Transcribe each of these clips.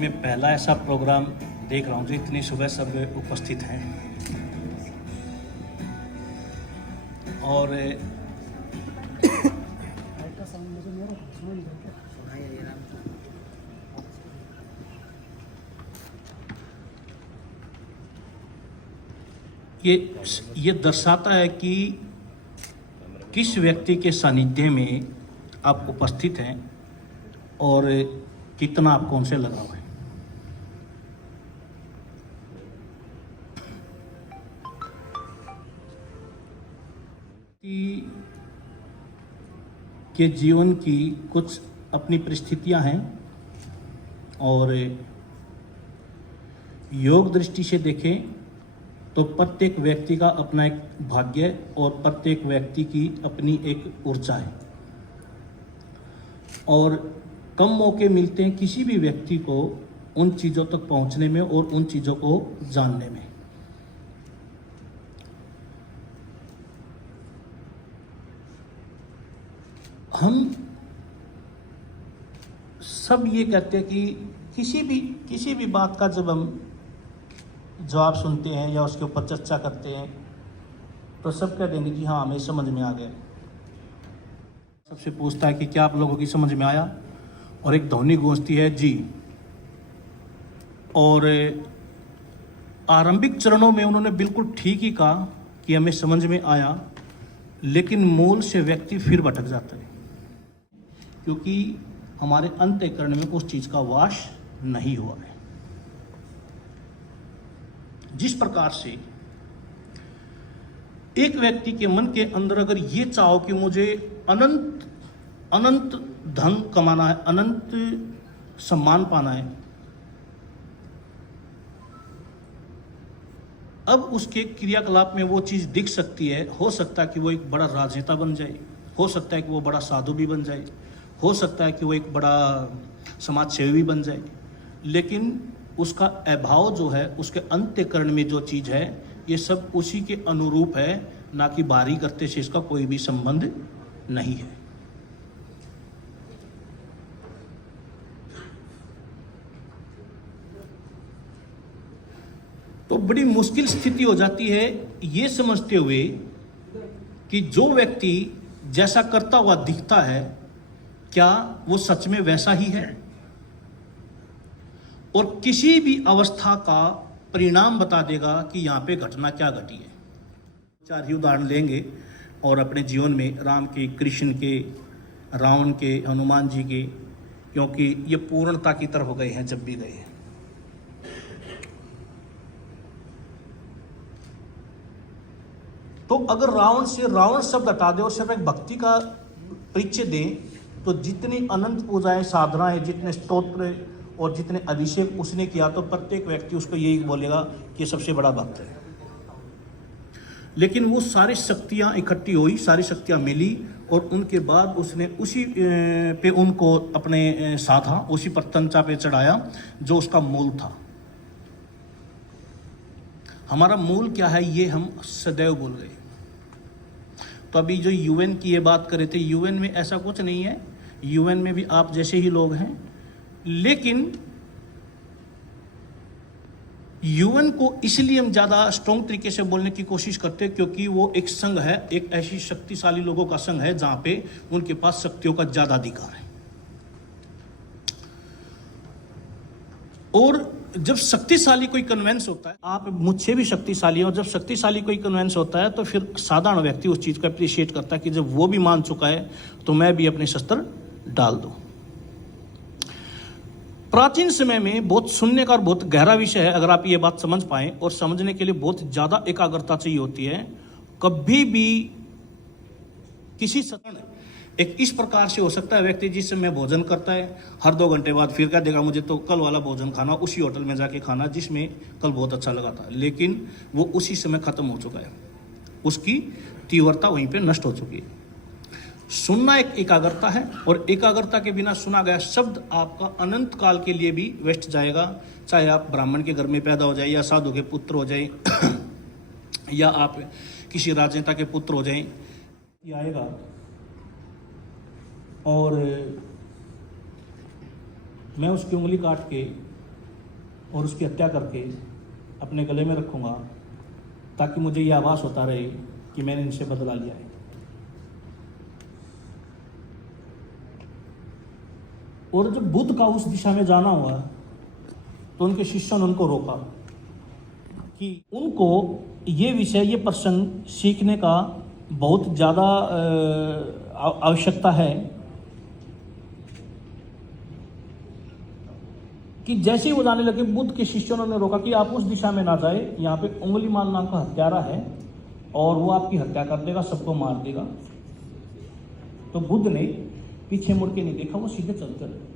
मैं पहला ऐसा प्रोग्राम देख रहा हूँ जो इतनी सुबह सब उपस्थित हैं और ये दर्शाता है कि किस व्यक्ति के सानिध्य में आप उपस्थित हैं और कितना आपको उनसे लगाव है। के जीवन की कुछ अपनी परिस्थितियां हैं और योग दृष्टि से देखें तो प्रत्येक व्यक्ति का अपना एक भाग्य और प्रत्येक व्यक्ति की अपनी एक ऊर्जा है और कम मौके मिलते हैं किसी भी व्यक्ति को उन चीज़ों तक पहुंचने में और उन चीज़ों को जानने में। हम सब ये कहते हैं कि किसी भी बात का जब हम जवाब सुनते हैं या उसके ऊपर चर्चा करते हैं तो सब कह देंगे कि हाँ हमें समझ में आ गया। सबसे पूछता है कि क्या आप लोगों की समझ में आया, और एक ध्वनि गूंजती है जी। और आरंभिक चरणों में उन्होंने बिल्कुल ठीक ही कहा कि हमें समझ में आया, लेकिन मूल से व्यक्ति फिर भटक जाता है क्योंकि हमारे अंतःकरण में उस चीज़ का वास नहीं हुआ है। जिस प्रकार से एक व्यक्ति के मन के अंदर अगर ये चाहो कि मुझे अनंत धन कमाना है, अनंत सम्मान पाना है, अब उसके क्रियाकलाप में वो चीज़ दिख सकती है। हो सकता है कि वो एक बड़ा राजनेता बन जाए, हो सकता है कि वो बड़ा साधु भी बन जाए, हो सकता है कि वो एक बड़ा समाज सेवी भी बन जाए, लेकिन उसका अभाव जो है, उसके अंतःकरण में जो चीज़ है, ये सब उसी के अनुरूप है, ना कि बाहरी करते से इसका कोई भी संबंध नहीं है। तो बड़ी मुश्किल स्थिति हो जाती है ये समझते हुए कि जो व्यक्ति जैसा करता हुआ दिखता है क्या वो सच में वैसा ही है, और किसी भी अवस्था का परिणाम बता देगा कि यहाँ पे घटना क्या घटी है। चार ही उदाहरण लेंगे और अपने जीवन में राम के, कृष्ण के, रावण के, हनुमान जी के, क्योंकि ये पूर्णता की तरफ हो गए हैं जब भी गए हैं। तो अगर रावण से रावण शब्द हटा दे और सिर्फ एक भक्ति का परिचय दें तो जितनी अनंत पूजाएं, साधनाएं, जितने स्तोत्र और जितने अभिषेक उसने किया तो प्रत्येक व्यक्ति उसको यही बोलेगा कि सबसे बड़ा भक्त है। लेकिन वो सारी शक्तियां इकट्ठी हुई, सारी शक्तियां मिली और उनके बाद उसने उसी पे उनको अपने साधा, उसी पर तंचा पे चढ़ाया जो उसका मूल था। हमारा मूल क्या है ये हम सदैव भूल गए। तो अभी जो यूएन की ये बात कर रहे थे, यूएन में ऐसा कुछ नहीं है, यूएन में भी आप जैसे ही लोग हैं, लेकिन यूएन को इसलिए हम ज़्यादा स्ट्रॉन्ग तरीके से बोलने की कोशिश करते हैं क्योंकि वो एक संघ है, एक ऐसी शक्तिशाली लोगों का संघ है जहां पे उनके पास शक्तियों का ज़्यादा अधिकार है। और जब शक्तिशाली कोई कन्वेंस होता है, आप मुझसे भी शक्तिशाली हो, जब शक्तिशाली कोई कन्वेंस होता है तो फिर साधारण व्यक्ति उस चीज़ को अप्रिशिएट करता है कि जब वो भी मान चुका है तो मैं भी अपने शस्त्र डाल दूं। प्राचीन समय में बहुत सुनने का और बहुत गहरा विषय है, अगर आप ये बात समझ पाएं, और समझने के लिए बहुत ज़्यादा एकाग्रता चाहिए होती है। कभी भी किसी सत्संग एक इस प्रकार से हो सकता है व्यक्ति जिस समय भोजन करता है हर 2 घंटे बाद फिर क्या देगा, मुझे तो कल वाला भोजन खाना, उसी होटल में जाके खाना जिसमें कल बहुत अच्छा लगा था, लेकिन वो उसी समय खत्म हो चुका है, उसकी तीव्रता वहीं पे नष्ट हो चुकी है। सुनना एक एकाग्रता है और एकाग्रता के बिना सुना गया शब्द आपका अनंत काल के लिए भी वेस्ट जाएगा, चाहे आप ब्राह्मण के घर में पैदा हो जाए या साधु के पुत्र हो जाए या आप किसी राजनेता के पुत्र हो जाए, ये आएगा। और मैं उसकी उंगली काट के और उसकी हत्या करके अपने गले में रखूँगा, ताकि मुझे ये आभास होता रहे कि मैंने इनसे बदला लिया है। और जब बुद्ध का उस दिशा में जाना हुआ तो उनके शिष्यों ने उनको रोका कि उनको ये विषय, ये प्रसंग सीखने का बहुत ज़्यादा आवश्यकता है कि जैसे ही वो जाने लगे, बुद्ध के शिष्यों ने रोका कि आप उस दिशा में ना जाए, यहाँ पे उंगलीमाल नाम का हत्यारा है और वो आपकी हत्या कर देगा, सबको मार देगा। तो बुद्ध ने पीछे मुड़ के नहीं देखा, वो सीधे चलते रहे।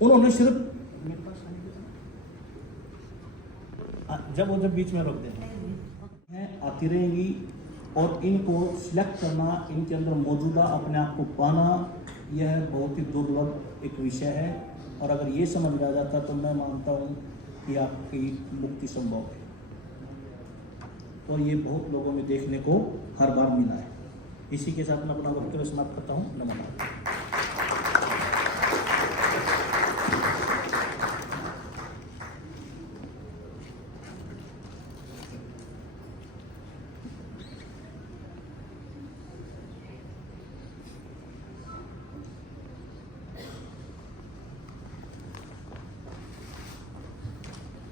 उन्होंने सिर्फ जब बीच में रोक दें आती रहेंगी और इनको सिलेक्ट करना, इनके अंदर मौजूदा अपने आप को पाना, यह बहुत ही दुर्लभ एक विषय है। और अगर ये समझ में आ जाता तो मैं मानता हूँ कि आपकी मुक्ति संभव है, और ये बहुत लोगों में देखने को हर बार मिला है। इसी के साथ मैं अपना वक्तव्य समाप्त करता हूँ। नमस्कार।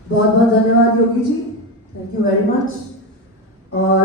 बहुत बहुत धन्यवाद Yogi ji, thank you very much. और